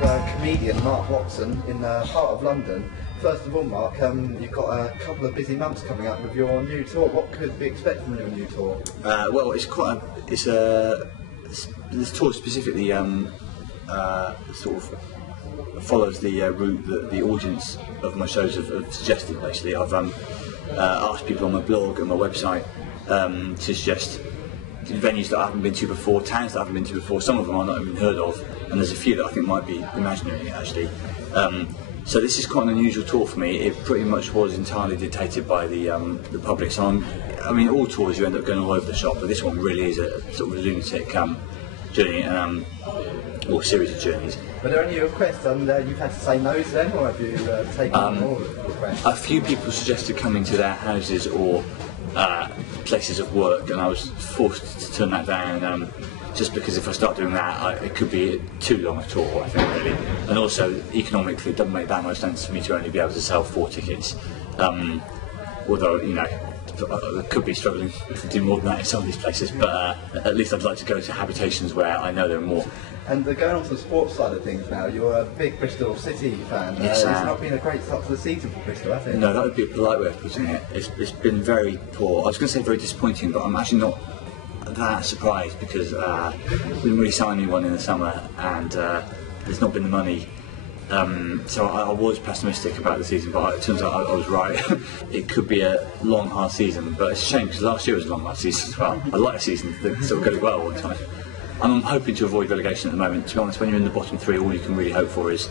with comedian Mark Watson in the heart of London. First of all, Mark, you've got a couple of busy months coming up with your new tour. What could we expect from your new tour? Well, this tour specifically sort of follows the route that the audience of my shows have suggested. Basically, I've asked people on my blog and my website to suggest venues that I haven't been to before, towns that I haven't been to before. Some of them I've not even heard of, and there's a few that I think might be imaginary actually. So this is quite an unusual tour for me. It pretty much was entirely dictated by the public. So I mean, all tours you end up going all over the shop, but this one really is a sort of lunatic journey, or series of journeys. Were there any requests and you've had to say no to them, or have you taken more requests? A few people suggested coming to their houses or places of work, and I was forced to turn that down. Just because if I start doing that, it could be too long a tour, I think, really. And also, economically, it doesn't make that much sense for me to only be able to sell 4 tickets. Although, you know, I could be struggling to do more than that in some of these places, but at least I'd like to go to habitations where I know there are more. And going on to the sports side of things now, you're a big Bristol City fan. Yes, it's not been a great start to the season for Bristol, has it? No, that would be a polite way of putting it. It's been very poor. I was going to say very disappointing, but I'm actually not that surprised because we didn't really sign anyone in the summer, and there's not been the money. So I was pessimistic about the season, but it turns out I was right. It could be a long, hard season, but it's a shame because last year was a long, hard season as well. I like a season that sort of goes well all the time. And I'm hoping to avoid relegation at the moment. To be honest, when you're in the bottom 3, all you can really hope for is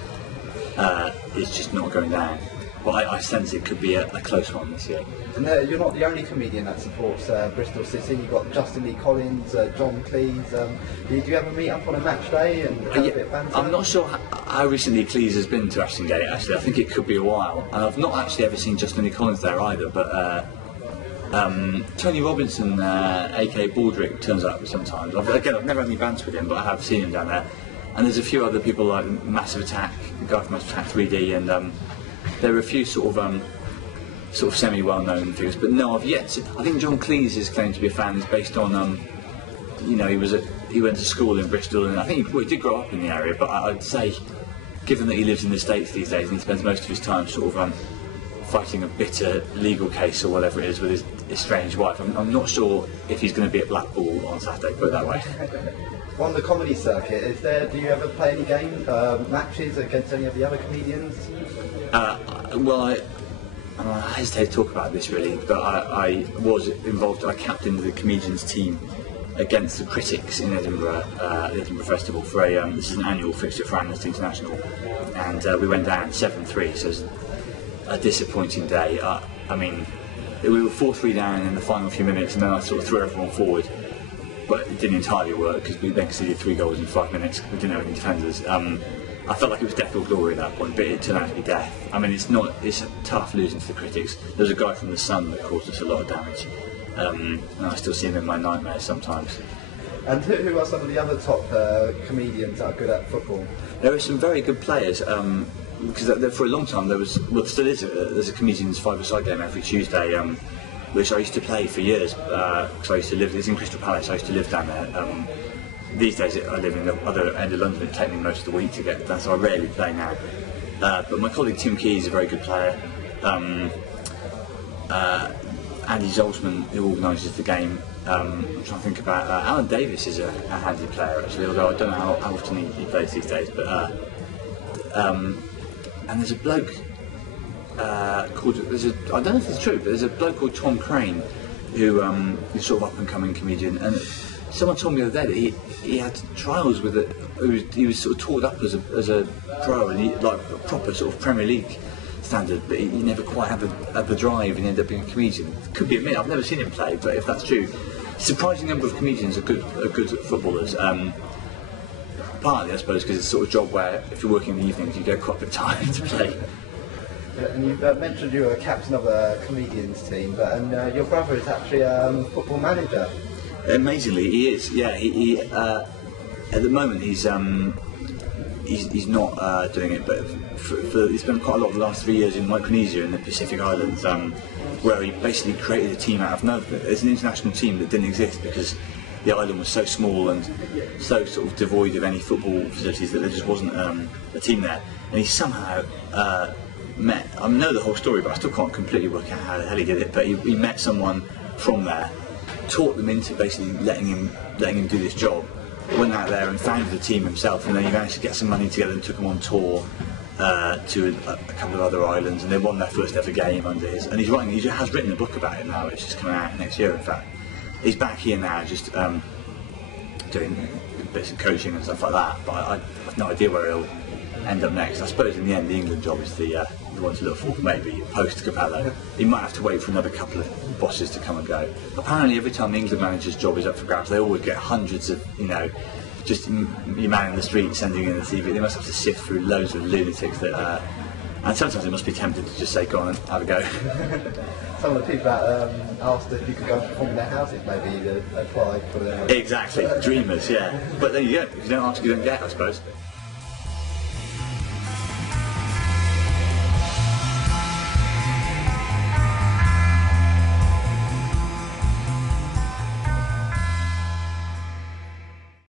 just not going down. But I sense it could be a close one this year. And you're not the only comedian that supports Bristol City. You've got Justin Lee Collins, John Cleese. Do you ever meet up on a match day and have a bit of banter? I'm not sure how recently Cleese has been to Ashton Gate, actually. I think it could be a while. And I've not actually ever seen Justin Lee Collins there either, but Tony Robinson, aka Baldrick, turns up sometimes. I've never had any banter with him, but I have seen him down there. And there's a few other people like Massive Attack, the guy from Massive Attack 3D, and there are a few sort of semi-well-known figures, but no, I've yet to. I think John Cleese's claim to be a fan is based on, you know, he went to school in Bristol, and I think he did grow up in the area. But I'd say, given that he lives in the States these days and he spends most of his time sort of fighting a bitter legal case or whatever it is with his estranged wife, I'm not sure if he's going to be at Blackpool on Saturday. Put it that way. On the comedy circuit, do you ever play any games, matches against any of the other comedians? Well, I hesitate to talk about this really, but I was involved. I captained the comedians team against the critics in Edinburgh, the Edinburgh Festival for this is an annual fixture for Amnesty International, and we went down 7-3. So it was a disappointing day. I mean, we were 4-3 down in the final few minutes, and then I sort of threw everyone forward, but it didn't entirely work because we then conceded 3 goals in 5 minutes. We didn't have any defenders. I felt like it was death or glory at that point, but it turned out to be death. I mean, it's tough losing to the critics. There's a guy from The Sun that caused us a lot of damage, and I still see him in my nightmares sometimes. And who are some of the other top comedians that are good at football? There are some very good players, because for a long time there still is there's a comedians 5-a-side game every Tuesday, which I used to play for years, because I used to live, it's in Crystal Palace, I used to live down there. These days I live in the other end of London. It takes me most of the week to get there, so I rarely play now. But my colleague Tim Key is a very good player. Andy Zoltzman, who organises the game. I'm trying to think about Alan Davis is a handy player actually, although I don't know how often he plays these days. But and there's a bloke called I don't know if it's true, but there's a bloke called Tom Crane who is sort of up and coming comedian. And someone told me the other day that he had trials with it. He was sort of toured up as a pro, and like a proper sort of Premier League standard, but he never quite had the drive and ended up being a comedian. Could be a myth. I've never seen him play, but if that's true, a surprising number of comedians are good footballers. Partly, I suppose, because it's a sort of job where if you're working in the evenings, you get quite a bit tired to play. And you've mentioned you're a captain of a comedians team, and your brother is actually a football manager. Amazingly, he is. Yeah, he at the moment he's not doing it, but he spent quite a lot of the last 3 years in Micronesia in the Pacific Islands, where he basically created a team out of nothing. It's an international team that didn't exist because the island was so small and so sort of devoid of any football facilities that there just wasn't a team there. And he somehow met, I know the whole story, but I still can't completely work out how the hell he did it, but he met someone from there, taught them into basically letting him do this job, went out there and founded a team himself, and then he managed to get some money together and took them on tour to a couple of other islands, and they won their first ever game under his, and he has written a book about it now. It's just coming out next year, in fact. He's back here now just doing bits of coaching and stuff like that, but I have no idea where he'll end up next. I suppose in the end the England job is the one to look for, maybe post Capello. He might have to wait for another couple of bosses to come and go. Apparently every time the England manager's job is up for grabs, they always get hundreds of, just your man in the street sending in the CV. They must have to sift through loads of lunatics that, and sometimes they must be tempted to just say, go on and have a go. Some of the people that asked if you could go and perform in their houses, maybe you'd apply for their... Exactly, dreamers, yeah. But there you go, if you don't ask, you don't get, I suppose.